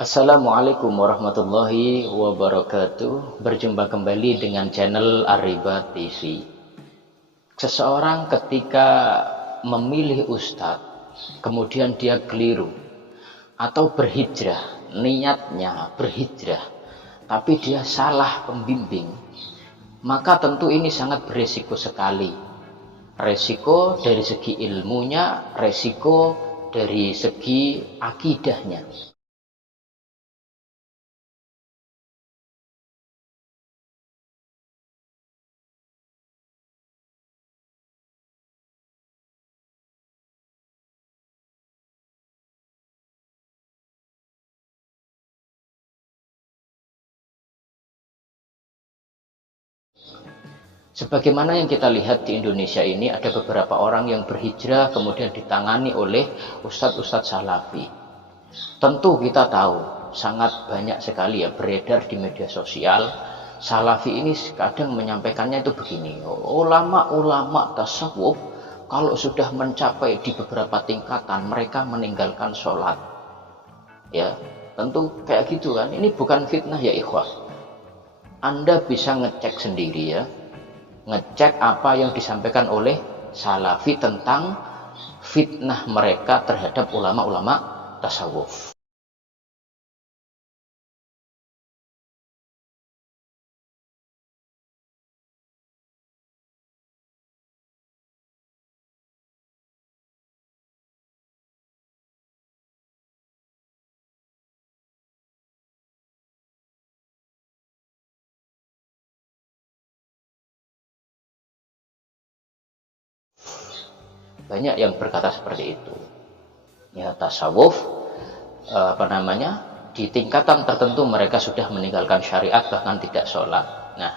Assalamualaikum warahmatullahi wabarakatuh. Berjumpa kembali dengan channel Ariba TV. Seseorang ketika memilih ustadz, kemudian dia keliru atau berhijrah, niatnya berhijrah, tapi dia salah pembimbing, maka tentu ini sangat beresiko sekali. Resiko dari segi ilmunya, resiko dari segi akidahnya. Sebagaimana yang kita lihat di Indonesia ini, ada beberapa orang yang berhijrah kemudian ditangani oleh ustadz-ustadz salafi. Tentu kita tahu sangat banyak sekali ya beredar di media sosial. Salafi ini kadang menyampaikannya itu begini, ulama-ulama tasawuf kalau sudah mencapai di beberapa tingkatan mereka meninggalkan sholat. Ya, tentu kayak gitu kan. Ini bukan fitnah ya ikhwah. Anda bisa ngecek sendiri ya. Ngecek apa yang disampaikan oleh salafi tentang fitnah mereka terhadap ulama-ulama tasawuf. Banyak yang berkata seperti itu. Ya, tasawuf di tingkatan tertentu mereka sudah meninggalkan syariat, bahkan tidak sholat. Nah,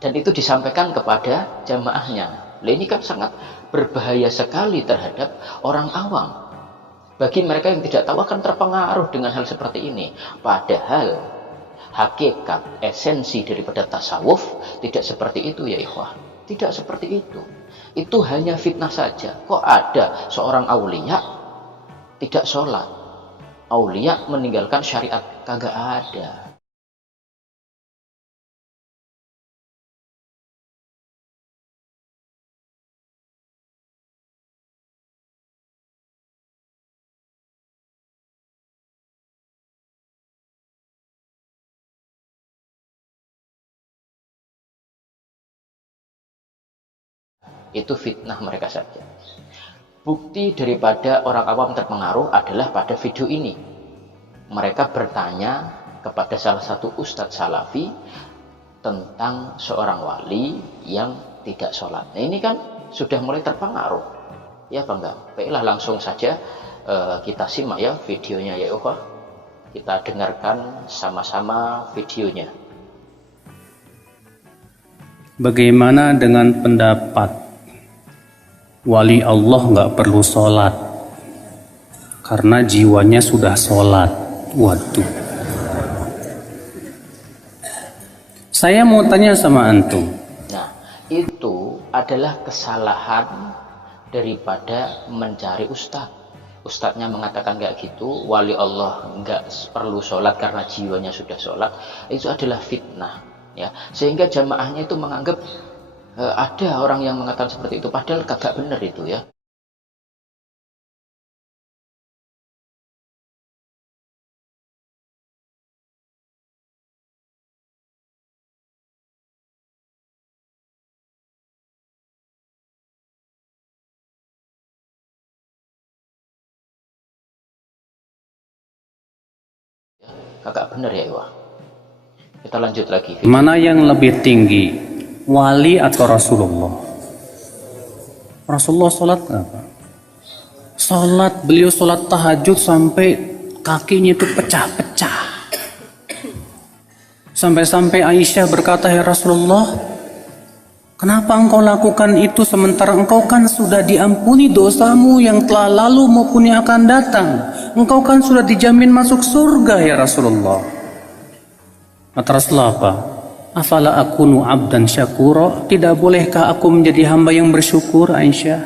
dan itu disampaikan kepada jamaahnya. Ini kan sangat berbahaya sekali terhadap orang awam. Bagi mereka yang tidak tahu akan terpengaruh dengan hal seperti ini. Padahal hakikat, esensi daripada tasawuf tidak seperti itu ya ikhwah. Tidak seperti itu. Itu hanya fitnah saja. Kok ada seorang aulia tidak sholat? Aulia meninggalkan syariat? Kagak ada. Itu fitnah mereka saja. Bukti daripada orang awam terpengaruh adalah pada video ini. Mereka bertanya kepada salah satu ustadz salafi tentang seorang wali yang tidak sholat. Nah, ini kan sudah mulai terpengaruh. Ya apa enggak? Baiklah, langsung saja kita simak ya videonya ya ikhwah. Kita dengarkan sama-sama videonya. Bagaimana dengan pendapat wali Allah nggak perlu sholat karena jiwanya sudah sholat? Waduh, saya mau tanya sama antum. Nah, itu adalah kesalahan daripada mencari ustadz. Ustadznya mengatakan kayak gitu, wali Allah nggak perlu sholat karena jiwanya sudah sholat. Itu adalah fitnah, ya. Sehingga jamaahnya itu menganggap ada orang yang mengatakan seperti itu, padahal kagak benar itu ya. Kagak benar ya Iwa. Kita lanjut lagi. Mana yang lebih tinggi, wali atau Rasulullah? Rasulullah sholat apa? Sholat, beliau sholat tahajud sampai kakinya itu pecah-pecah. Sampai-sampai Aisyah berkata, ya Rasulullah, kenapa engkau lakukan itu sementara engkau kan sudah diampuni dosamu yang telah lalu maupun yang akan datang? Engkau kan sudah dijamin masuk surga ya Rasulullah. Kata Rasulullah apa? Afala akunu abdan syakura? Tidak bolehkah aku menjadi hamba yang bersyukur, Aisyah?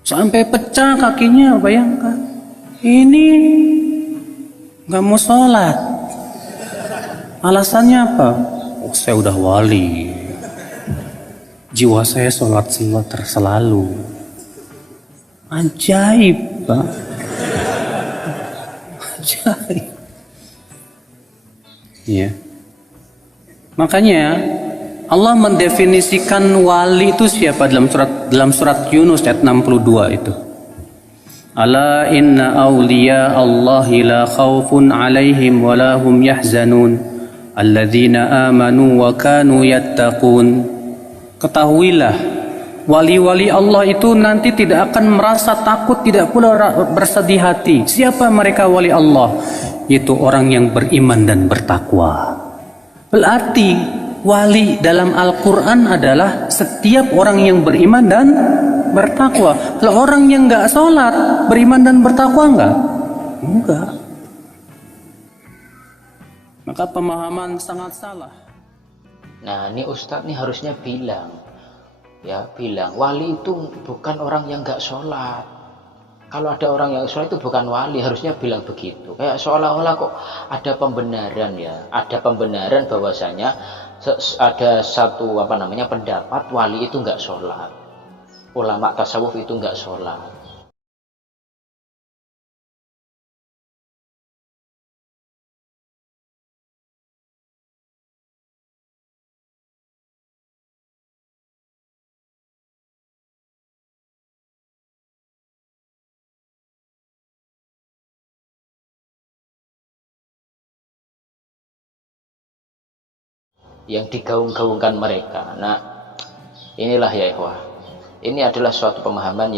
Sampai pecah kakinya, bayangkan. Ini Nggak mau sholat. Alasannya apa? Oh, saya udah wali. Jiwa saya sholat selalu. Ajaib, Pak. Ajaib. Ya. Makanya Allah mendefinisikan wali itu siapa dalam surat Yunus ayat 62 itu. Ala inna awliya Allahi la khawfun alaihim wa la hum yahzanun alladzina amanu wa kanu yattaqun. Ketahuilah, wali-wali Allah itu nanti tidak akan merasa takut, tidak pula bersedih hati. Siapa mereka wali Allah? Yaitu orang yang beriman dan bertakwa. Berarti wali dalam Al-Quran adalah setiap orang yang beriman dan bertakwa. Kalau orang yang nggak sholat, beriman dan bertakwa enggak? Enggak. Maka pemahaman sangat salah. Nah, ini Ustadz nih harusnya bilang, wali itu bukan orang yang nggak sholat. Kalau ada orang yang sholat itu bukan wali, harusnya bilang begitu. Kayak seolah-olah kok ada pembenaran ada pembenaran bahwasanya ada satu pendapat wali itu nggak sholat. Ulama tasawuf itu nggak sholat. Yang digaung-gaungkan mereka. Nah, inilah ya ikhwah. Ini adalah suatu pemahaman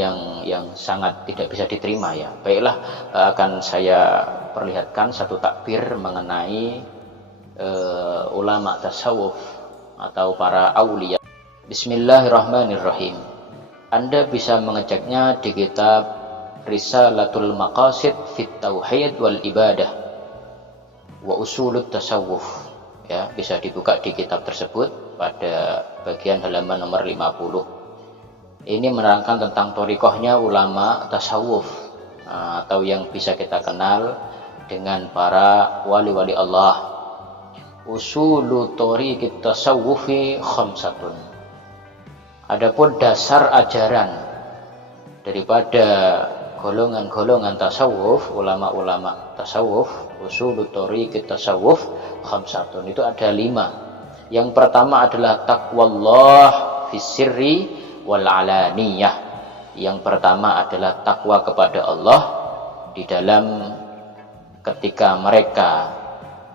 yang sangat tidak bisa diterima ya. Baiklah, akan saya perlihatkan satu takbir mengenai ulama tasawuf atau para aulia. Bismillahirrahmanirrahim. Anda bisa mengeceknya di kitab Risalatul Maqasid fit Tauhid wal Ibadah wa Usulut Tasawuf. Ya, bisa dibuka di kitab tersebut pada bagian halaman nomor 50. Ini menerangkan tentang thariqahnya ulama tasawuf atau yang bisa kita kenal dengan para wali-wali Allah. Usulu thariqit tasawufi khamsatun. Adapun dasar ajaran daripada golongan-golongan tasawuf, ulama-ulama tasawuf, usulu thariqit tasawuf khamsatun, itu ada 5. Yang pertama adalah taqwallah fis sirri wal alaniyah. Yang pertama adalah takwa kepada Allah di dalam ketika mereka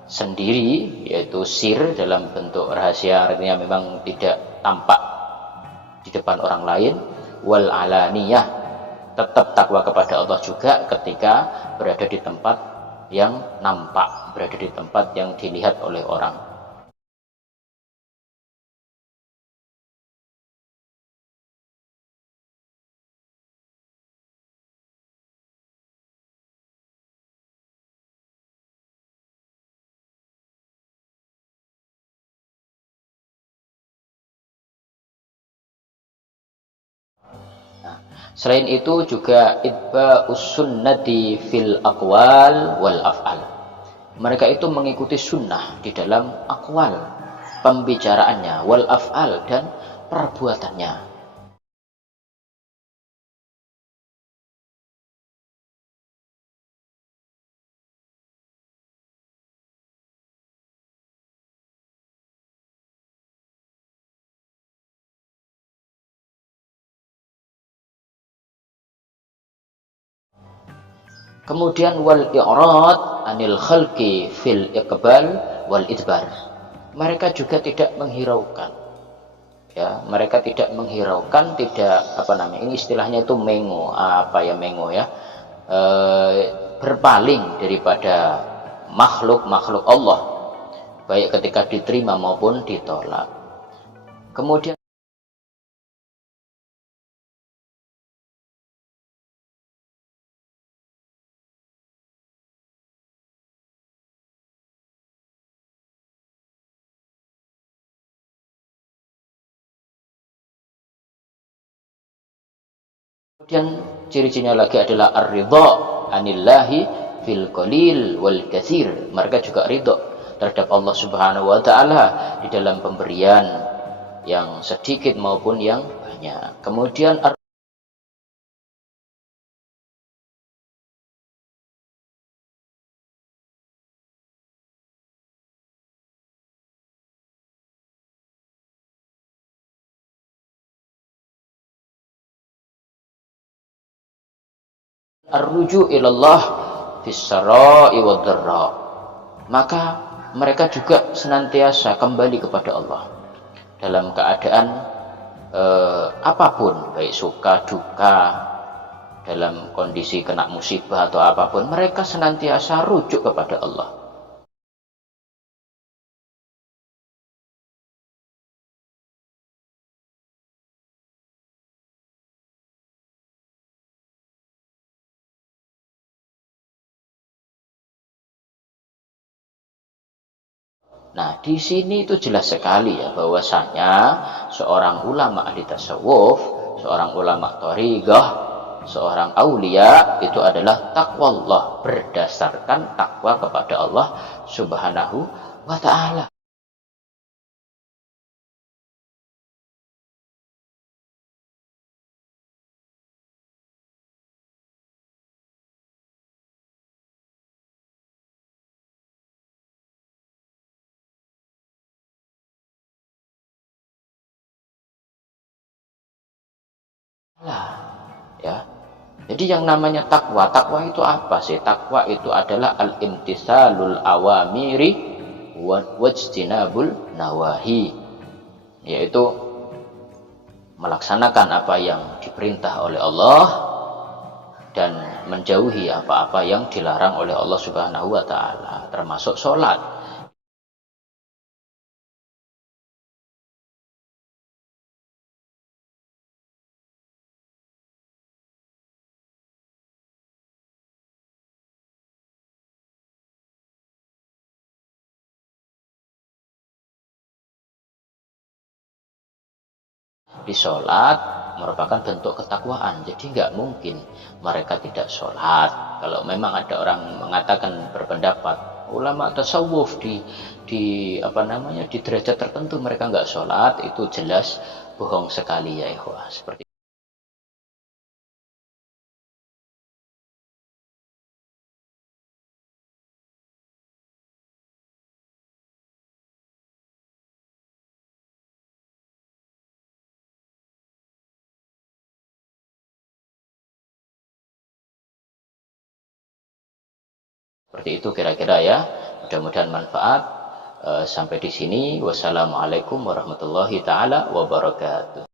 sendiri, yaitu sir dalam bentuk rahasia, artinya memang tidak tampak di depan orang lain. Wal alaniyah, tetap takwa kepada Allah juga ketika berada di tempat yang nampak, berada di tempat yang dilihat oleh orang. Selain itu juga itba'us sunnati fil aqwal wal af'al. Mereka itu mengikuti sunnah di dalam akwal, pembicaraannya, wal af'al, dan perbuatannya. Kemudian wal i'rad anil khalqi fil iqbal wal idbar. Mereka juga tidak menghiraukan. Ya, mereka tidak menghiraukan, tidak ini istilahnya itu mengo, berpaling daripada makhluk Allah, baik ketika diterima maupun ditolak. Kemudian ciri-cirinya lagi adalah ar-ridha anillahi fil qalil wal katsir. Mereka juga ridho terhadap Allah Subhanahu wa taala di dalam pemberian yang sedikit maupun yang banyak. Kemudian ar-ruju ilallah fis sarai wad dharra. Maka mereka juga senantiasa kembali kepada Allah dalam keadaan apapun, baik suka duka, dalam kondisi kena musibah atau apapun, mereka senantiasa rujuk kepada Allah. Nah, di sini itu jelas sekali ya bahwasanya seorang ulama ahli tasawuf, seorang ulama thariqah, seorang aulia itu adalah taqwallah, berdasarkan takwa kepada Allah Subhanahu wa taala. Ya. Jadi yang namanya takwa, takwa itu apa sih? Takwa itu adalah al-imtisalul awamiri wajtinabul nawahi, yaitu melaksanakan apa yang diperintah oleh Allah dan menjauhi apa-apa yang dilarang oleh Allah Subhanahu wa taala, termasuk sholat. Di sholat merupakan bentuk ketakwaan, jadi nggak mungkin mereka tidak sholat. Kalau memang ada orang mengatakan berpendapat ulama tasawuf di apa namanya di derajat tertentu mereka nggak sholat, itu jelas bohong sekali ya ikhwah. Seperti itu kira-kira ya. Mudah-mudahan manfaat. Sampai di sini. Wassalamualaikum warahmatullahi taala wabarakatuh.